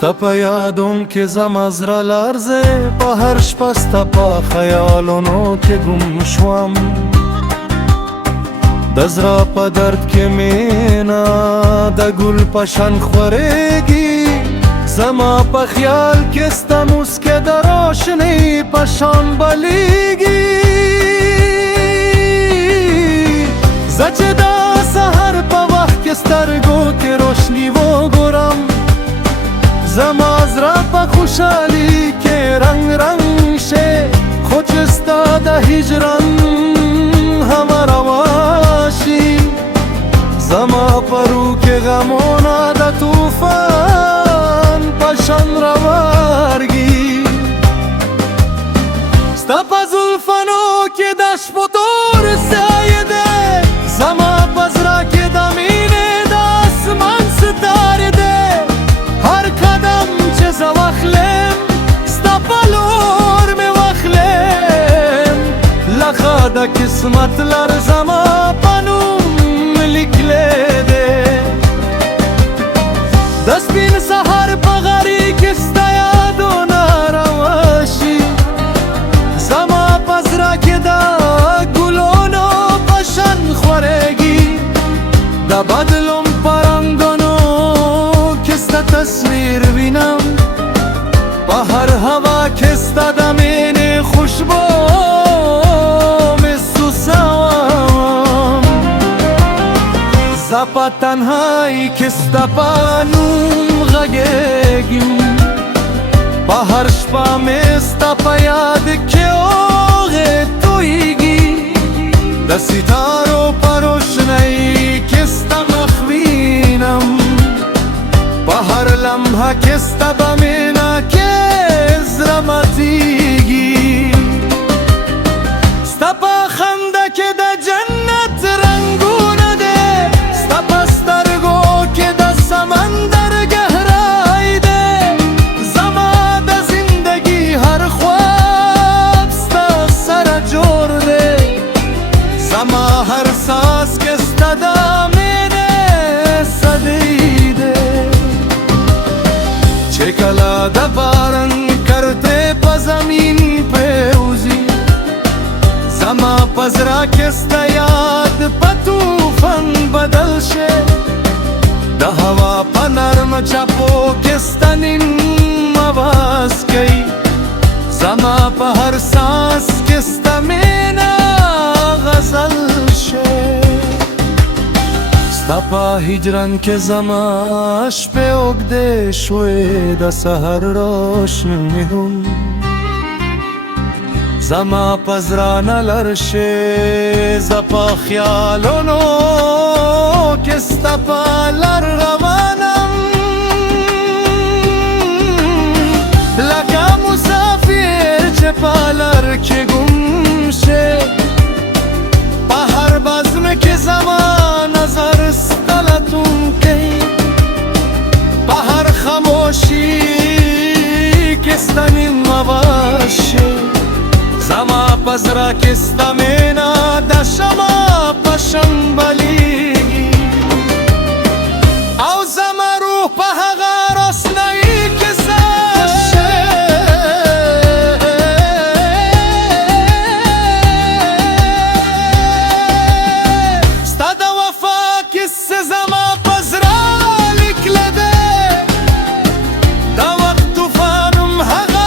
ستا په یادون کې زما زړه لرزې په هر شپه ستا په خیالونو کې ګم شوم د زړه په درد کې مینه د ګل په شان خورېږي زما په خیال کې ستا موسکا د روشنۍ په شان بلیږي زه چې د سحر په وخت کې سترګو کې روشني وګورم زما زړه په خوشحالي کې رنګ رنګ شي خو چې ستا د هجران هم روا شي زما په روح کې غمونه د طوفان په شان راوارږي ستا په زلفانو کې د شپو تور سایه دی زما په زړه کې د مینې د اسمان ستاره دی هر قدم چې زه واخلم ستا په لور مې واخلم لکه د قسمت لر زما په نوم لیکلی دی د سپین سهار په غاړې کې ستا یادونه راوشي زما په زړه کې د ګلونو په شان خورېږي د بدلون په رنګونو کې ستا تصویر وینم په هر هوا کې ستا د مینې خوشبو زه په تنهایی کې ستا په نوم غږېږم په هر شپه مې ستا په یاد کې اوغې تویږي د ستارو په روشنۍ کې ستا مخ وینم په هر لمحه کې ستا په مینه کې زړه ماتیږي ستا په خندا کې د جنت رنګونه سمندر گهرای ده زما د زندگی هر خواب ستا سره جوړ ده زما هر ساز کې ستا د مینې صدی ده چې کله د باران کرتے په زمین په وزي زما په زړه کې ستا یاد په طوفان بدل شي د هوا په نرم چپو کې ستا نیم آواز کوي زما په هر ساس کې ستا مینه غزل شي ستا په هجران کې زما شپې اوږدې شوې د سحر روشنې هم زما په زړه نه لر شي زه په خیالونو کې ستا په لر روانم لکه مسافر چې په لر کې ګم شي په هر بزم کې زما نظر ستا لټون کوي په هر خاموشي کې ستا نیم آواز شي زما په زړه کې ستا مینه د شمع په شان بلیږي او زما روح په هغه روشنۍ کې ځای شي ستا د وفا کیسه زما په زړه لیکلی دی د وخت طوفان هم هغه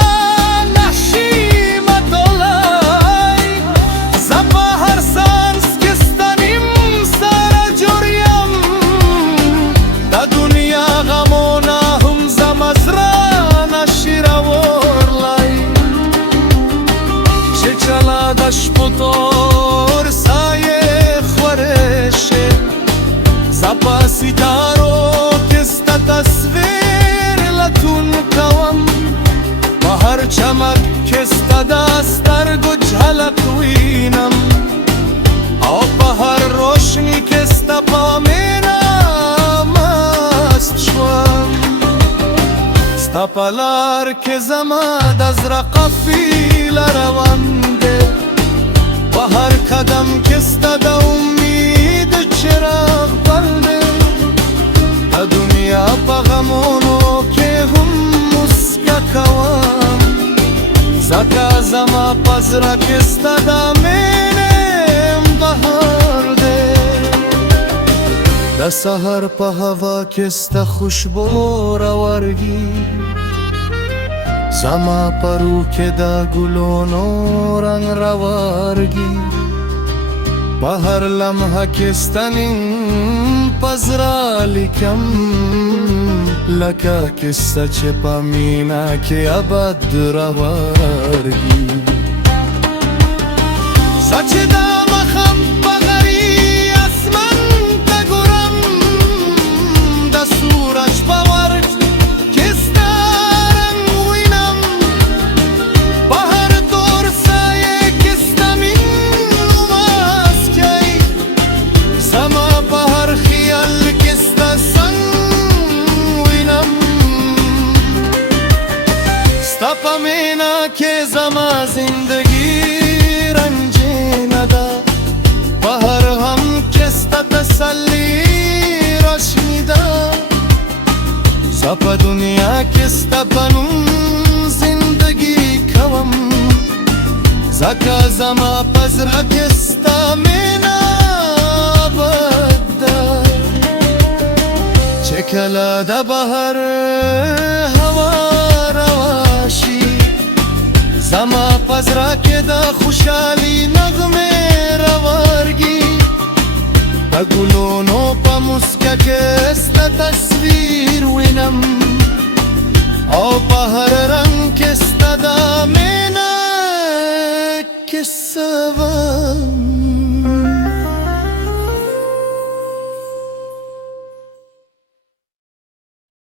د شپو تور سایه خورې شي زه په ستارو کې ستا تصویر لټون کوم په هر چمک کې ستا د سترګو جھلک وینم او په هر روشني کې ستا په مینه مست شوم ستا په لار کې زما د زړه قافله روان دی په هر قدم کې ستا د امید چراغ بل دی د دنیا په غمونو کې هم پزرا کې ستا د مینې بهار دی د سحر په هوا کې ستا خوشبو راورګي زما پرو کې د ګلونو رنګ راورګي په هر لمحه کې ستا نوم پزرا لیکم لکه کیسه چې په مینا کې ابد راورګي سچ دا مخم په غري اسمان ته ګورم د سورج په ورځ کې ستا رنګ وینم په هر تور سایه کې ستا مینه ماسکۍ زما په هر خیال کې ستا څنګ ستا په مینا کې زما زندگی رنجینا ده په هر غم کې ستا تسلی روشنی ده زه په دنیا کې ستا په نوم زندگی کوم ځکه زما په زړه کې ستا مینا ابد ده چې کله د بهر هوا زما پزرا کې د خوشحالي نغمې راورګي د ګلونو په مسکا کې ستا تصویر وینم او په هر رنګ کې ستا د مینه کیسه